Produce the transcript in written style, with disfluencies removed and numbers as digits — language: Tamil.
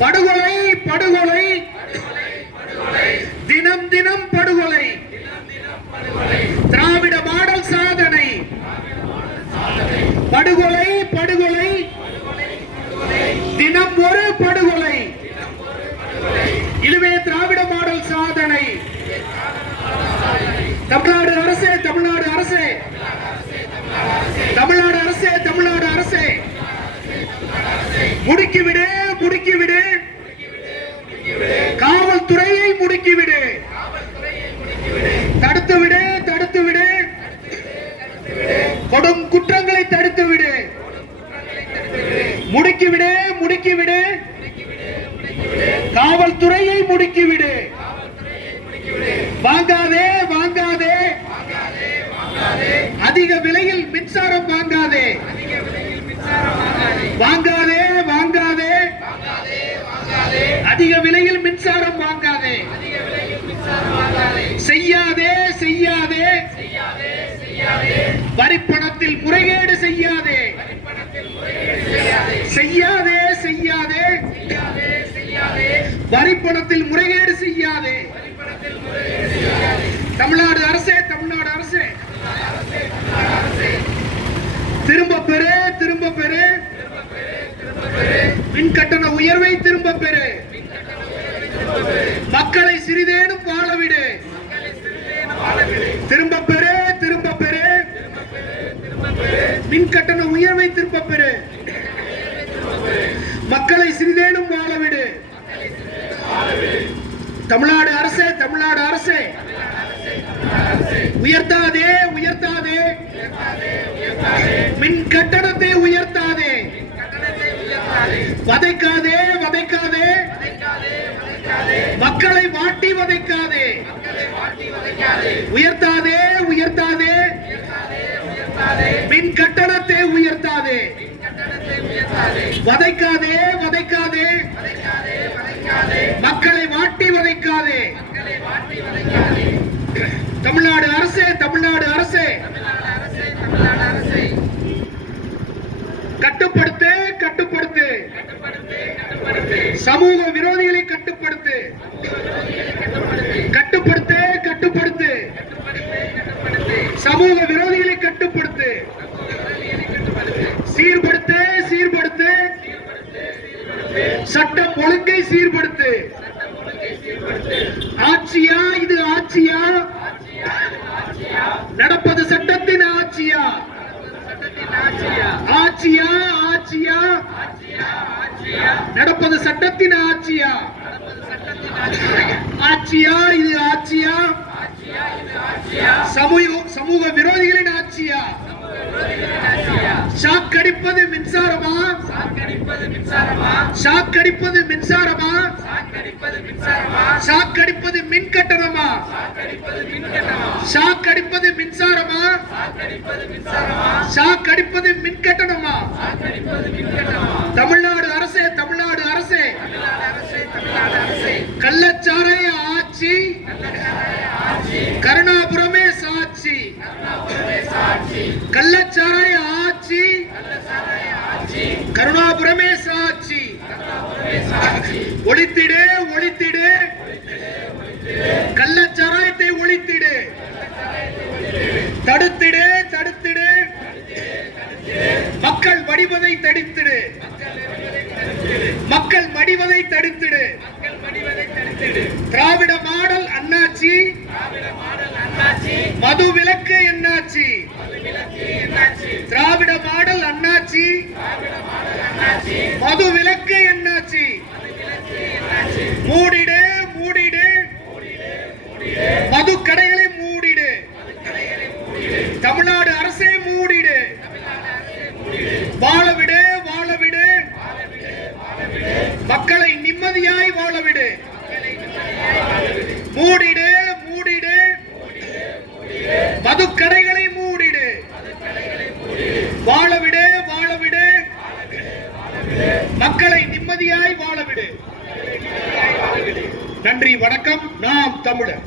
படுகொலை படுகொலை தினம் தினம் படுகொலை. திராவிட மாடல் சாதனை. படுகொலை படுகொலை தினம் ஒரு படுகொலை. இதுவே திராவிட மாடல் சாதனை. தமிழ்நாடு அரசே, தமிழ்நாடு அரசே, தமிழ்நாடு அரசே, தமிழ்நாடு அரசே, முடுக்கிவிடு முடுக்கிவிடு, காவல்துறையை முடுக்கிவிடு, தடுத்துவிடு தடுத்துவிடு, கொடும் குற்றங்களை தடுத்துவிடு, முடுக்கிவிடு முடுக்கிவிடு, காவல்துறையை முடுக்கிவிடு. வாங்காதே வாங்காதே, அதிக விலையில் மின்சாரம் வாங்காதே, வாங்காதே வாங்காதே, அதிக விலையில் மின்சாரம் வாங்காதே, செய்யாதே செய்யாதே, வரிப்பணத்தில் முறைகேடு செய்யாதே, செய்யாதே செய்யாதே, வரிப்பணத்தில் முறைகேடு செய்யாதே. தமிழ்நாடு அரசே, தமிழ்நாடு அரசே, திரும்ப பெறு திரும்ப பெறு, மின் கட்டண உயர்வை திரும்ப பெறு, மக்களை சிறிதேனும் வாழவிடு, திரும்ப பெறு திரும்ப பெறு, மின் கட்டண உயர்வை திரும்ப பெறு, மக்களை சிறிதேனும் வாழவிடு. தமிழ்நாடு அரசே, தமிழ்நாடு அரசே, உயர்த்தாதே உயர்த்தாதே, மின் கட்டணத்தை உயர்த்தாதே, வதைக்காதே வதைக்காதே, மக்களை வாட்டி வதைக்காதே, உயர்த்தாதே உயர்த்தாதே, மின் கட்டணத்தை உயர்த்தாதே, வதைக்காதே வதைக்காதே, மக்களை வாட்டி வதைக்காதே. தமிழ்நாடு அரசே, தமிழ்நாடு அரசே, கட்டுப்படுத்து கட்டுப்படுத்து, சமூக விரோதிகளை கட்டுப்படுத்து, கட்டுப்படுத்து கட்டுப்படுத்து, சமூக விரோதிகளை கட்டுப்படுத்து, சீர்படுத்து சீர்படுத்து, சட்டம் ஒழுங்கை சீர்படுத்து. ஆட்சியா இது ஆட்சியா, நடப்பது சட்டத்தின் ஆட்சியா, ஆட்சியா ஆட்சியா, நடப்பது சட்டத்தின் ஆட்சியா, ஆட்சியா இது ஆட்சியா, சமூக விரோதிகளின் ஆட்சியா. ஷாக்கடிப்பது மின்சாரமா, ஷாக்கடிப்பது மின்சாரமா, ஷாக்கடிப்பது மின் கட்டணமா, ஷாக்கடிப்பது மின்சாரமா, ஷாக்கடிப்பது மின் கட்டணமா. தமிழ்நாடு அரசே, தமிழ்நாடு அரசே, கள்ளச்சாராய ஆட்சி, கருணாபுரமே சாட்சி, கள்ளச்சாராய ஆட்சி, கருணாபுரமே சாட்சி. ஒழித்திடு ஒழித்திடு, கள்ளச்சாராயத்தை ஒழித்திடு, தடுத்திடு தடுத்திடு, மக்கள் மடிவதை தடுத்திடு, மக்கள் மடிவதை தடுத்திடு. திராவிட மாடல் அண்ணாச்சி, மது விலக்கு என்னாச்சி, திராவிட மாடல் அண்ணாச்சி, மது விலக்கு என்னாச்சி. மூடிடு மூடிடு, மது கடைகளை மூடிடு, தமிழ்நாடு அரசே மூடிடு, வாழவிடு வாழவிடு, மக்களை நிம்மதியாய் வாழவிடு. மூடிடு மூடிடு, மதுக்கடைகளை மூடிடு, வாழவிடு வாழவிடு, மக்களை நிம்மதியாய் வாழவிடு. நன்றி, வணக்கம். நாம் தமிழர்.